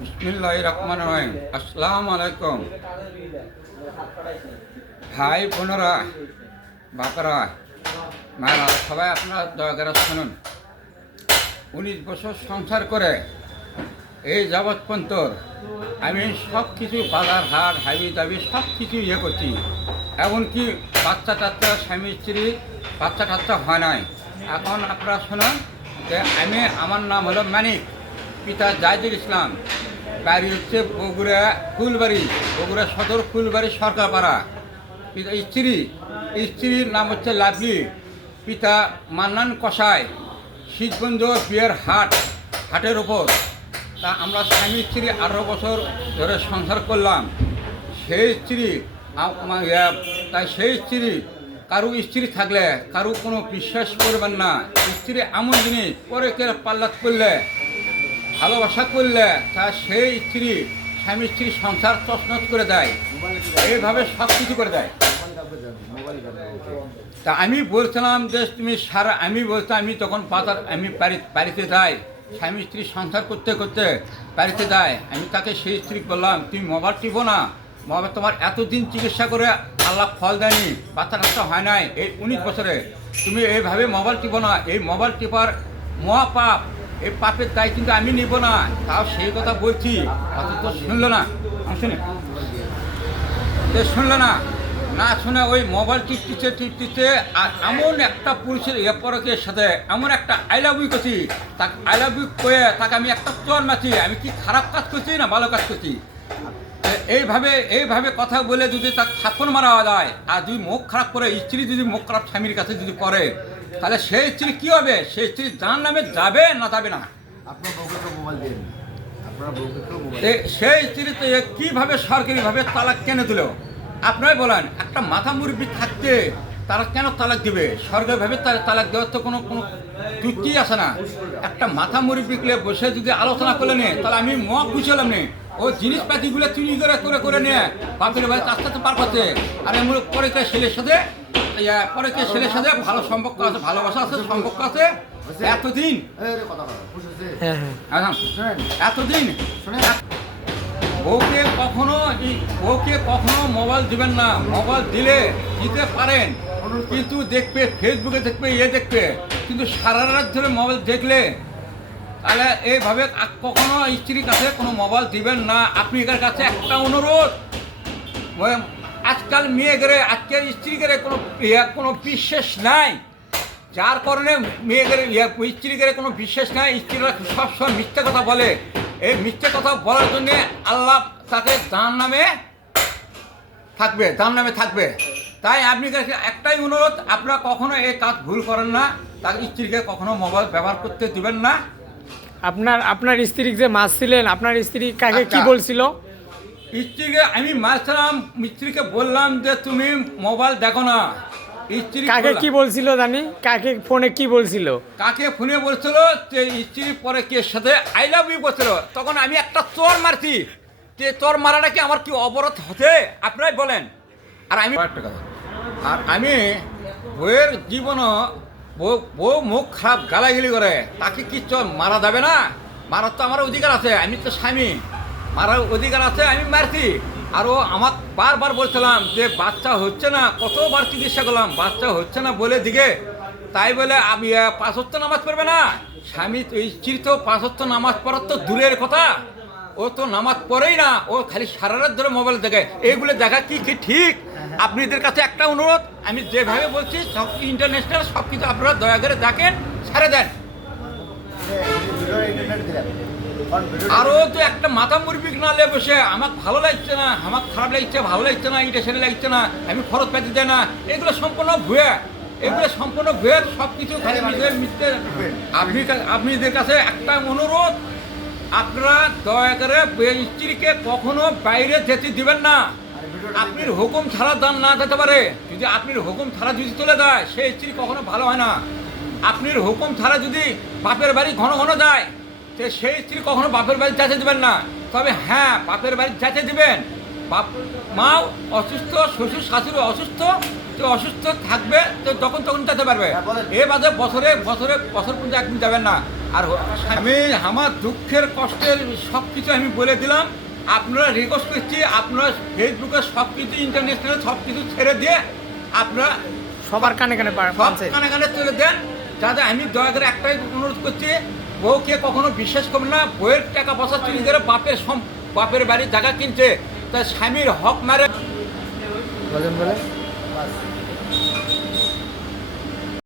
বিসমিল্লাহির রহমানির রহিম। আসসালামু আলাইকুম ভাই বোনেরা, বাপারা, মায়েরা, সবাই আপনারা দয়া করে শুনুন। 19 বছর সংসার করে এই যাবৎ পর্যন্ত আমি সব কিছু বাজার হাট হাবি দাবি সব কিছু করছি, এমনকি বাচ্চা টাচ্চা স্বামী স্ত্রী বাচ্চা টাচ্চা হয় নাই। এখন আপনারা শুনুন যে আমার নাম হলো মানিক, পিতা জাহিদুল ইসলাম, বাড়ি হচ্ছে বগুড়া ফুলবাড়ি, বগুড়া সদর ফুলবাড়ি সরকারপাড়া। পিতা স্ত্রীর নাম হচ্ছে লাভলি, পিতা মান্নান কষাই, শীতগঞ্জ বিয়ের হাটের ওপর। তা আমরা স্বামী স্ত্রী 18 বছর ধরে সংসার করলাম। সেই স্ত্রী সেই স্ত্রী কারো স্ত্রী থাকলে কারো কোনো বিশ্বাস করবেন না। স্ত্রী এমন জিনিস পরে কে পাল্লাত করলে, ভালোবাসা করলে তা সেই স্ত্রী স্বামী স্ত্রী সংসার তছনছ করে দেয়, এইভাবে সব কিছু করে দেয়। তা আমি বলছিলাম যে তুমি আমি তখন বাড়িতে যাই, স্বামী স্ত্রী সংসার করতে করতে বাড়িতে যায়। আমি তাকে সেই স্ত্রী বললাম, তুমি মোবাইল টিপো না, মোবাইল তোমার এতদিন চিকিৎসা করে আল্লাহ ফল দেয়নি, বাচ্চা টাচ্চা হয় নাই এই 19 বছরে, তুমি এইভাবে মোবাইল টিপো না, এই মোবাইল টিপার মহাপাপ, এই পাপের দায় কিন্তু আমি নিব না। তাও সেই কথা বলছি, অথচ শুনলো না। শুনলো না, না শুনে ওই মোবাইল টিপতেছে আর এমন একটা পুরুষের পরকের সাথে এমন একটা আই লাভ ইউ করছি, তাকে আই লাভ ইউ করে তাকে আমি একটা চর মাছি। আমি কি খারাপ কাজ করছি না ভালো কাজ করছি? এইভাবে কথা বলে যদি তাকে থাপ্পড় মারা যায় আর যদি মুখ খারাপ করে, স্ত্রী যদি মুখ খারাপ স্বামীর কাছে যদি করে, তাহলে সেই স্ত্রী কী হবে? সেই স্ত্রী জাহান্নামে যাবে না যাবে না? সেই স্ত্রী কীভাবে সরকারিভাবে তালাক কেনে দিল আপনারাই বলেন? একটা মাথা মুরব্বি থাকতে তারা কেন তালাক দিবে? সরকারিভাবে তালাক দেওয়ার তো কোনো যুক্তি আসে না। একটা মাথা মুরব্বিকে বসে যদি আলোচনা করে নে, তাহলে আমি খুশি হলাম নে। ও জিনিসপাতিগুলো চুরি করে নিয়ে বাপের বাড়ি আস্তে আস্তে পার করছে। আর এমন পরে ছেলের সাথে ভালো সম্পর্ক আছে, ভালোবাসা আছে, সম্পর্ক আছে। এতদিন বউকে কখনো মোবাইল দিবেন না। মোবাইল দিতে পারেন, কিন্তু দেখবে ফেসবুকে দেখবে, দেখবে, কিন্তু সারা রাত ধরে মোবাইল দেখলে তাহলে এইভাবে কখনো স্ত্রীর কাছে কোনো মোবাইল দিবেন না। আপনি এর কাছে একটা অনুরোধ, আজকাল আজকের স্ত্রীকে কোনো বিশ্বাস নাই, যার কারণে স্ত্রীকে কোনো বিশ্বাস নাই। স্ত্রীরা সবসময় মিথ্যে কথা বলে। এই মিথ্যে কথা বলার জন্য আল্লাহ তাকে জাহান্নামে থাকবে। তাই আপনি কাছে একটাই অনুরোধ, আপনারা কখনো এই কাজ ভুল করেন না। তার স্ত্রীকে কখনো মোবাইল ব্যবহার করতে দিবেন না। আপনার স্ত্রী যে মারছিলেন, আপনার স্ত্রী কাকে কি বলছিল? স্ত্রীকে আমি মারছিলাম, স্ত্রীকে বললাম যে তুমি মোবাইল দেখো না। স্ত্রী কাকে কি বলছিল জানি? কাকে ফোনে কি বলছিল? কাকে ফোনে বলছিল যে স্ত্রী পরে কে সাথে আই লাভ ইউ বলছিল। তখন আমি একটা চর মারছি, যে চর মারাটা কি আমার কি অবরোধ হতে? আপনারাই বলেন। আর আমি বইয়ের জীবনও বউ মুখ খারাপ গালাগালি করে, তাকে কি চর মারা যাবে না? মারার তো আমার অধিকার আছে, আমি তো স্বামী, মারার অধিকার আছে, আমি মারছি। আরও আমার বারবার বলছিলাম যে বাচ্চা হচ্ছে না, কতবার চিকিৎসা করলাম, বাচ্চা হচ্ছে না বলে দিকে, তাই বলে আমি 5 ওয়াক্ত নামাজ পড়বে না? স্বামী স্ত্রী তো 5 ওয়াক্ত নামাজ পড়ার তো দূরের কথা, ও তো নামাজ পড়েই না, ও খালি সারা রাত ধরে মোবাইল দেখে। এইগুলো দেখা কি ঠিক? আপনাদের কাছে একটা অনুরোধ, আমি যেভাবে বলছি সব ইন্টারন্যাশনাল সব কিছু আপনারা দয়া করে দেখেন, ছেড়ে দেন। আরও তো একটা মাথা মুরব্বিক না লে বসে আমার ভালো লাগছে না, আমার খারাপ লাগছে, ভালো লাগছে না, এটা সেটা লাগছে না, আমি খরচ পেতে দেয় না, এগুলো সম্পূর্ণ ভুয়া। সব কিছু খালি মিথ্যে। আপনাদের কাছে একটা অনুরোধ, আপনারা দয়া করে স্ত্রীকে কখনো বাইরে যেতে দিবেন না। আপনার হুকুম ছাড়া দান না যেতে পারে। যদি আপনার হুকুম ছাড়া যদি চলে যায়, সেই স্ত্রী কখনো ভালো হয় না। আপনার হুকুম ছাড়া যদি বাপের বাড়ি ঘন ঘন যায়, সেই স্ত্রী কখনো বাপের বাড়ি যেতে দেবেন না। তবে হ্যাঁ, বাপের বাড়ি যেতে দেবেন। বাপ মাও অসুস্থ, শ্বশুর শাশুড়ি অসুস্থ, অসুস্থ থাকবে তো তখন যেতে পারবে। এ বাদে বছর পর্যন্ত একদিন যাবেন না। আর আমি আমার দুঃখের কষ্টের সব কিছু আমি বলে দিলাম। আপনারা রিকোয়েস্ট করছি, আপনারা ফেসবুকে সব কিছু ইন্টারন্যাশনাল সব কিছু ছেড়ে দিয়ে আপনারা সবার কানে কানে সব পাচ্ছে। কানে কানে চলে দেন। যাতে আমি দয়া করে একটাই অনুরোধ করছি, বউকে কখনো বিশ্বাস করবেন না। বউয়ের টাকা পয়সা চুরি করে বাপের বাড়ির জায়গা কিনছে, তাই স্বামীর হক মারে। বলেন।